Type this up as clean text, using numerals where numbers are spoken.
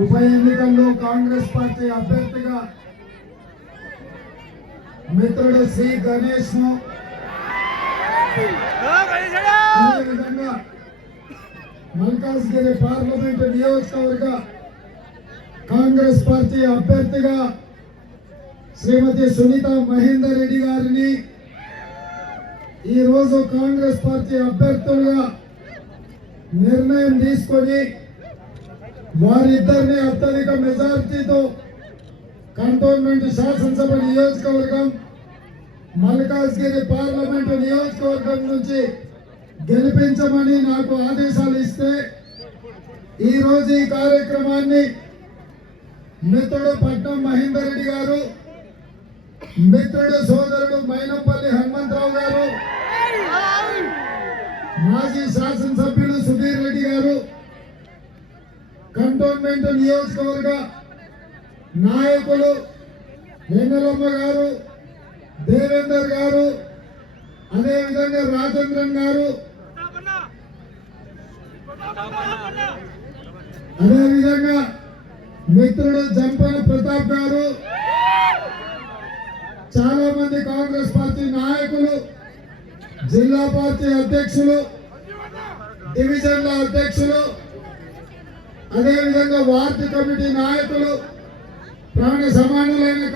ఉప ఎన్నికల్లో కాంగ్రెస్ పార్టీ అభ్యర్థిగా మిత్రుడు శ్రీ గణేష్ ను అదేవిధంగా మల్కాజ్గిరి పార్లమెంటు నియోజకవర్గ కాంగ్రెస్ పార్టీ అభ్యర్థిగా శ్రీమతి సునీత మహేందర్ రెడ్డి గారిని ఈరోజు కాంగ్రెస్ పార్టీ అభ్యర్థులుగా నిర్ణయం తీసుకొని వారిద్దరిని అత్యధిక మెజార్టీతో కంటోన్మెంట్ శాసనసభ నియోజకవర్గం మల్కాజ్గిరి పార్లమెంటు నియోజకవర్గం నుంచి గెలిపించమని నాకు ఆదేశాలు ఇస్తే ఈరోజు ఈ కార్యక్రమాన్ని మిత్రుడు పట్నం మహేందర్ రెడ్డి గారు, మిత్రుడు సోదరుడు మైనంపల్లి హనుమంతరావు గారు, మాజీ శాసనసభ్యులు సుధీర్ రెడ్డి గారు, కంటోన్మెంట్ నియోజకవర్గ నాయకులు వెన్నెలమ్మ గారు, దేవేందర్ గారు, అదేవిధంగా రాజేంద్రన్ గారు, అదేవిధంగా మిత్రుడు జంపన ప్రతాప్ గారు, చాలా మంది కాంగ్రెస్ పార్టీ నాయకులు, జిల్లా పార్టీ అధ్యక్షులు, డివిజన్ల అధ్యక్షులు, అదేవిధంగా వార్డు కమిటీ నాయకులు, ప్రాణ సమానులైన